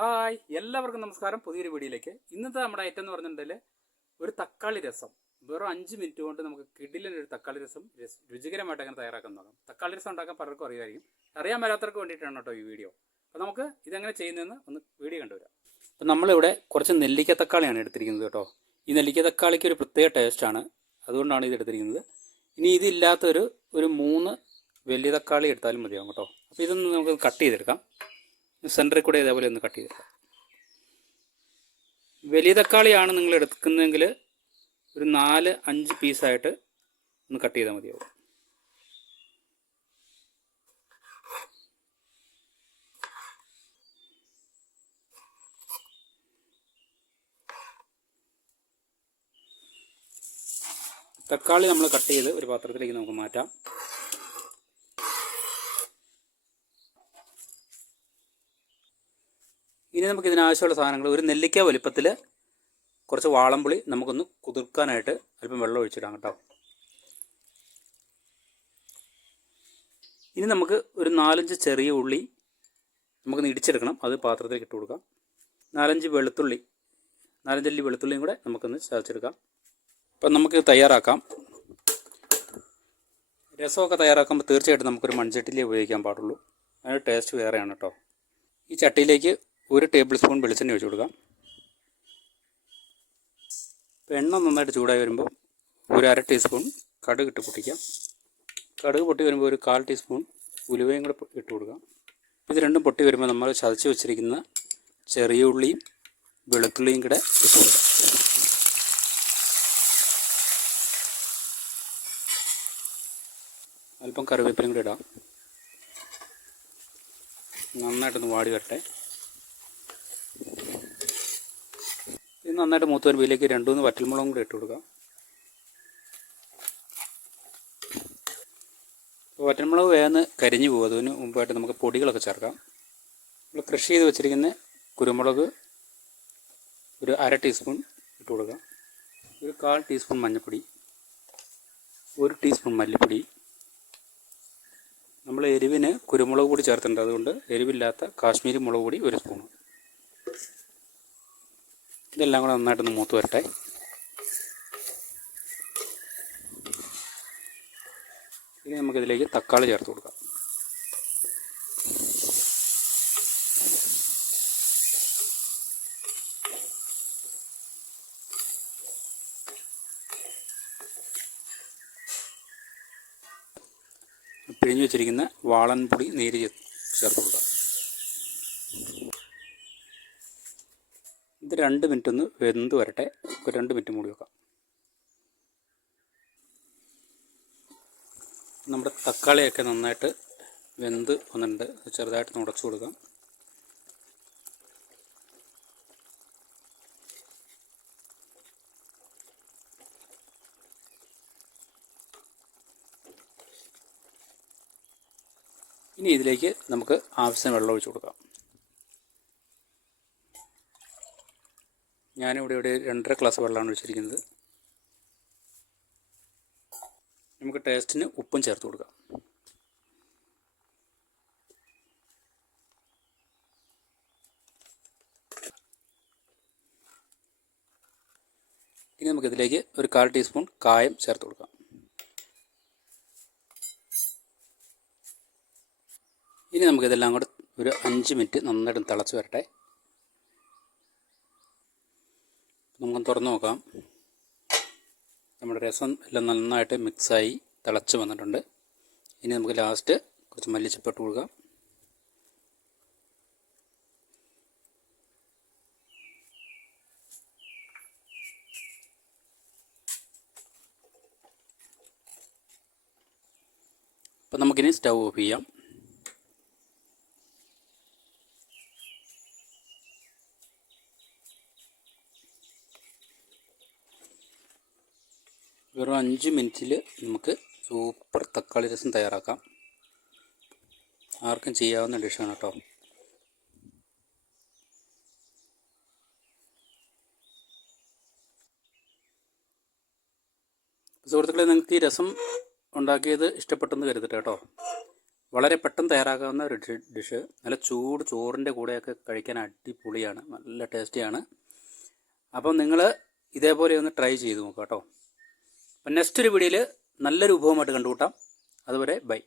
Hi എല്ലാവർക്കും നമസ്കാരം. പുതിയൊരു വീഡിയോയിലേക്ക്. ഇന്നത്തെ നമ്മുടെ ഐറ്റം എന്ന് പറഞ്ഞിട്ടുണ്ടെങ്കിൽ ഒരു തക്കാളി രസം. വെറും അഞ്ച് മിനിറ്റ് കൊണ്ട് നമുക്ക് കിടിലൻ ഒരു തക്കാളി രസം രുചികരമായിട്ട് അങ്ങനെ തയ്യാറാക്കാൻ നോക്കാം. തക്കാളി രസം ഉണ്ടാക്കാൻ പലർക്കും അറിയാമായിരിക്കും. അറിയാൻ മേലാത്തവർക്ക് വേണ്ടിയിട്ടാണ് കേട്ടോ ഈ വീഡിയോ. അപ്പോൾ നമുക്ക് ഇതെങ്ങനെ ചെയ്യുന്നതെന്ന് ഒന്ന് വീഡിയോ കണ്ടുവരാം അപ്പം നമ്മളിവിടെ കുറച്ച് നെല്ലിക്ക തക്കാളിയാണ് എടുത്തിരിക്കുന്നത് കേട്ടോ. ഈ നെല്ലിക്ക തക്കാളിക്ക് ഒരു പ്രത്യേക ടേസ്റ്റാണ് അതുകൊണ്ടാണ് ഇത് എടുത്തിരിക്കുന്നത്. ഇനി ഇതില്ലാത്തൊരു ഒരു മൂന്ന് വലിയ തക്കാളി എടുത്താലും മതിയാവും കേട്ടോ. അപ്പോൾ ഇതൊന്ന് നമുക്ക് കട്ട് ചെയ്തെടുക്കാം. സെന്ററിൽ കൂടെ ഇതേപോലെ ഒന്ന് കട്ട് ചെയ്തെടുക്കാം വലിയ തക്കാളിയാണ് നിങ്ങൾ എടുക്കുന്നതെങ്കിൽ ഒരു നാല് അഞ്ച് പീസായിട്ട് ഒന്ന് കട്ട് ചെയ്താൽ മതിയാവും. തക്കാളി നമ്മൾ കട്ട് ചെയ്ത് ഒരു പാത്രത്തിലേക്ക് നമുക്ക് മാറ്റാം. ഇനി നമുക്ക് ഇതിനാവശ്യമുള്ള സാധനങ്ങൾ ഒരു നെല്ലിക്ക വലിപ്പത്തിൽ കുറച്ച് വാളംപുളി നമുക്കൊന്ന് കുതിർക്കാനായിട്ട് അല്പം വെള്ളം ഒഴിച്ചിടാം കേട്ടോ. ഇനി നമുക്ക് ഒരു നാലഞ്ച് ചെറിയ ഉള്ളി നമുക്കൊന്ന് ഇടിച്ചെടുക്കണം. അത് പാത്രത്തിലേക്ക് ഇട്ട് കൊടുക്കാം. നാലഞ്ച് വെളുത്തുള്ളി നാലഞ്ചല്ലി വെളുത്തുള്ളിയും കൂടെ നമുക്കൊന്ന് ചതച്ചെടുക്കാം. അപ്പം നമുക്ക് തയ്യാറാക്കാം. രസമൊക്കെ തയ്യാറാക്കുമ്പോൾ തീർച്ചയായിട്ടും നമുക്കൊരു മൺചട്ടിയിലേ ഉപയോഗിക്കാൻ പാടുള്ളൂ. അതിന് ടേസ്റ്റ് വേറെയാണ് കേട്ടോ. ഈ ചട്ടിയിലേക്ക് ഒരു ടേബിൾ സ്പൂൺ വെളിച്ചെണ്ണ ഒഴിച്ചു കൊടുക്കാം. എണ്ണ നന്നായിട്ട് ചൂടായി വരുമ്പോൾ ഒരു അര ടീസ്പൂൺ കടുക് ഇട്ട് പൊട്ടിക്കാം. കടുക് പൊട്ടി വരുമ്പോൾ ഒരു കാൽ ടീസ്പൂൺ ഉലുവയും കൂടെ ഇട്ട് കൊടുക്കാം. ഇത് രണ്ടും പൊട്ടി വരുമ്പോൾ നമ്മൾ ചതച്ച് വെച്ചിരിക്കുന്ന ചെറിയ ഉള്ളിയും വെളുത്തുള്ളിയും കൂടെ ഇട്ട് കൊടുക്കാം. അല്പം കറിവേപ്പിലും കൂടെ ഇടാം. നന്നായിട്ടൊന്ന് വാടി വരട്ടെ. നന്നായിട്ട് മൂത്ത് വരുമ്പോൾ ഇതിലേക്ക് രണ്ടു മൂന്ന് വറ്റൽമുളകും കൂടി ഇട്ട് കൊടുക്കാം. അപ്പോൾ വറ്റൽമുളക് വേഗം കരിഞ്ഞു പോകും. അതിന് മുമ്പായിട്ട് നമുക്ക് പൊടികളൊക്കെ ചേർക്കാം. നമ്മൾ കൃഷി ചെയ്ത് വെച്ചിരിക്കുന്ന കുരുമുളക് ഒരു അര ടീസ്പൂൺ ഇട്ട് കൊടുക്കാം. ഒരു കാൽ ടീസ്പൂൺ മഞ്ഞൾപ്പൊടി ഒരു ടീസ്പൂൺ മല്ലിപ്പൊടി. നമ്മൾ എരിവിന് കുരുമുളക് പൊടി ചേർത്തിട്ടുണ്ട്. അതുകൊണ്ട് എരിവില്ലാത്ത കാശ്മീരി മുളക് പൊടി ഒരു സ്പൂൺ ഇതെല്ലാം കൂടെ നന്നായിട്ടൊന്ന് മൂത്ത് വരട്ടെ. ഇനി നമുക്കിതിലേക്ക് തക്കാളി ചേർത്ത് കൊടുക്കാം. പിഴിഞ്ഞു വെച്ചിരിക്കുന്ന വാളൻ പൊടി നീര് ചേർത്ത് കൊടുക്കാം. ഇത് രണ്ട് മിനിറ്റ് ഒന്ന് വെന്ത് വരട്ടെ. ഒരു രണ്ട് മിനിറ്റ് മൂടി വെക്കാം. നമ്മുടെ തക്കാളിയൊക്കെ നന്നായിട്ട് വെന്ത് വന്നിട്ടുണ്ട്. ചെറുതായിട്ട് ഉടച്ചു കൊടുക്കാം. ഇനി ഇതിലേക്ക് നമുക്ക് ആവശ്യത്തിന് വെള്ളം ഒഴിച്ചു കൊടുക്കാം. ഞാനിവിടെ ഇവിടെ രണ്ടര ഗ്ലാസ് വെള്ളമാണ് ഒഴിച്ചിരിക്കുന്നത്. നമുക്ക് ടേസ്റ്റിന് ഉപ്പും ചേർത്ത് കൊടുക്കാം. ഇനി നമുക്കിതിലേക്ക് ഒരു കാൽ ടീസ്പൂൺ കായം ചേർത്ത് കൊടുക്കാം. ഇനി നമുക്കിതെല്ലാം കൂടെ ഒരു അഞ്ച് മിനിറ്റ് നന്നായിട്ട് തിളച്ച് വരട്ടെ. നമുക്ക് തുറന്ന് നോക്കാം. നമ്മുടെ രസം എല്ലാം നന്നായിട്ട് മിക്സായി തിളച്ച് വന്നിട്ടുണ്ട്. ഇനി നമുക്ക് ലാസ്റ്റ് കുറച്ച് മല്ലിച്ചപ്പെട്ട് കൊടുക്കാം. അപ്പം നമുക്കിനി സ്റ്റൗ ഓഫ് ചെയ്യാം. വെറും അഞ്ച് മിനിറ്റിൽ നമുക്ക് സൂപ്പർ തക്കാളി രസം തയ്യാറാക്കാം. ആർക്കും ചെയ്യാവുന്ന ഡിഷാണ് കേട്ടോ. സുഹൃത്തുക്കളെ നിങ്ങൾക്ക് ഈ രസം ഉണ്ടാക്കിയത് ഇഷ്ടപ്പെട്ടെന്ന് കരുതട്ടെ കേട്ടോ. വളരെ പെട്ടെന്ന് തയ്യാറാക്കാവുന്ന ഒരു ഡിഷ്. നല്ല ചൂട് ചോറിന്റെ കൂടെയൊക്കെ കഴിക്കാൻ അടിപൊളിയാണ്. നല്ല ടേസ്റ്റിയാണ്. അപ്പം നിങ്ങൾ ഇതേപോലെ ഒന്ന് ട്രൈ ചെയ്ത് നോക്കാം കേട്ടോ. അപ്പം നെക്സ്റ്റ് ഒരു വീഡിയോയിൽ നല്ലൊരു വിഭവമായിട്ട് കണ്ടുകൂട്ടാം അതുവരെ ബൈ